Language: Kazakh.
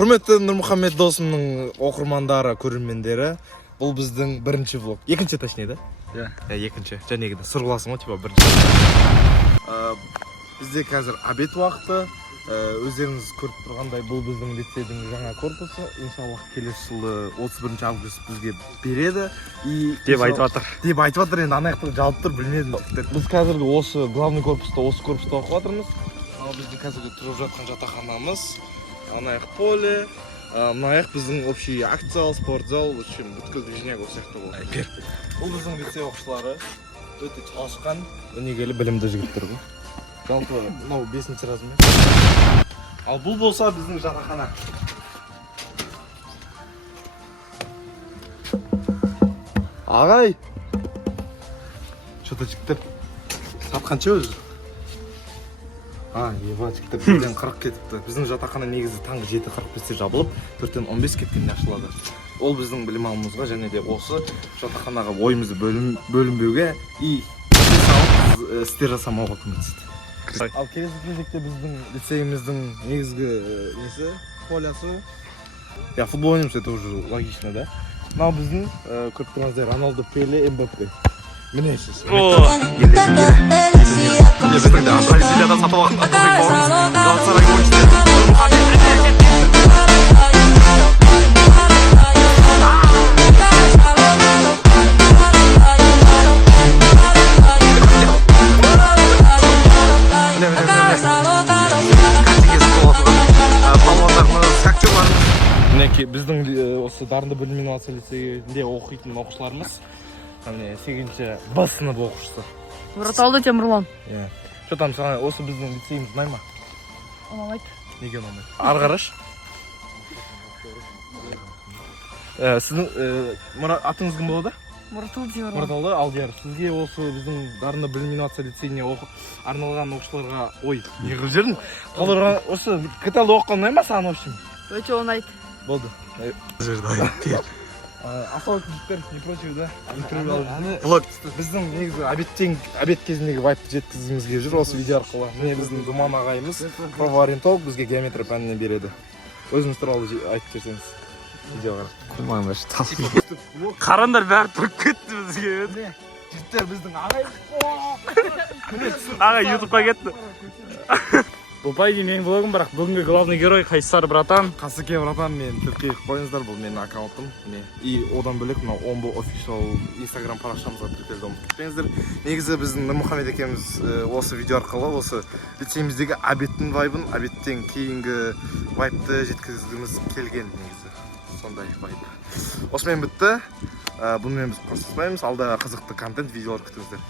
Құрметті Нұрмұхаммед досымның оқырмандары, көрермендері, бұл біздің бірінші влог. Екінші точнее, да? Екінші. Жәнегіде сұрғыласың ғой, типа бірінші. Бізде қазір обед уақыты. Өздеріңіз көріп тұрғандай, бұл біздің лицейдің жаңа корпусы. Иншаллах, келесі жылы 31 август бізге береді. Деп айтып жатыр. Енді анаяқты жалып тұр, білмедім. Біз қазіргі осы главный корпуста, осы корпуста оқып жатырмыз. Ал біздің қазіргі тұрып жатқан жатақханамыз. Анаяқ поле, мынаяқ біздің общий акциялы спортзал, общем, бүткіл движняк осы сияқты болды. Бұл біздің лицей оқушылары өте çalışқан, өнегелі білімді жігіттер ғой. Жалпы, мынау 5-ші размер. Ал бұл болса біздің жатақхана. Ағай! Что-то жігіттер сатқанша өзі? Еба жігіттер бірден 40 кетіпті. Біздің жатақхана негізі таңғы 7:45-те жабылып, 4-тен 15 кеткенде ашылады. Ол біздің білім алуымызға және де осы жатақханаға ойымызды бөлінбеуге и істер жасамауға көмектеседі. Ал келесі кезекте біздің лицейіміздің негізгі несі, полясы. Футбол ойнаймыз, это уже логично, да? Мынау біздің көріп тұрғандай Роналдо, Пеле, Мбаппе. Міне сіз. Біздің де Бразилияда сатып алған бауырымыз Галатасарай ойыншысы. Мінеки біздің осы дарынды білім инновация лицейінде оқитын оқушыларымыз 8-ші Б сынып оқушысы. Мұраталды Темірлан. Что там саған осы біздің лицейіміз ұнай ма? Ұнамайды. Неге ұнамайды? Ары қараш. Сіздің атыңыз кім болады? Мұраталды Темірлан. Мұраталды Алдияр. Сізге осы біздің дарынды білім инновация лицейіне арналған оқушыларға не қылып жердің? Осы кітапты оқыған ұнай ма саған общем? Өте ұнайды. Болды. Асау күзіктер, не против, да? Интервью алып. Влог. Біздің негізі обед кезіндегі вайпты жеткізімізге жүр осы видео арқылы. Міне біздің Думан ағайымыз правооріентолог бізге геометрия пәнінен береді. Өзіңіз туралы айтып берсеңіз видеоға. Қоймаңдар шыталып. Қарандар бәрі тұрып кетті бізге. Жігіттер біздің ағай. Ағай ютубқа кетті. Бұл пайдың менің влогым, бірақ бүгінгі главный герой Қайсар братан. Қасыке братан, мен тіркеп қойыңыздар, бұл менің аккаунтым. И одан бөлек мынау Омбо official Instagram парақшамызға тіркелді, ұмытып кетпеңіздер. Негізі біздің Нұрмұхаммед екеуміз осы видео арқылы осы лицейіміздегі обедтің вайбын, обедтен кейінгі вайбты жеткізгіміз келген негізі. Сондай вайб. Осымен бітті. Бұнымен біз қоштаспаймыз. Алда қызықты контент, видеолар күтіңіздер.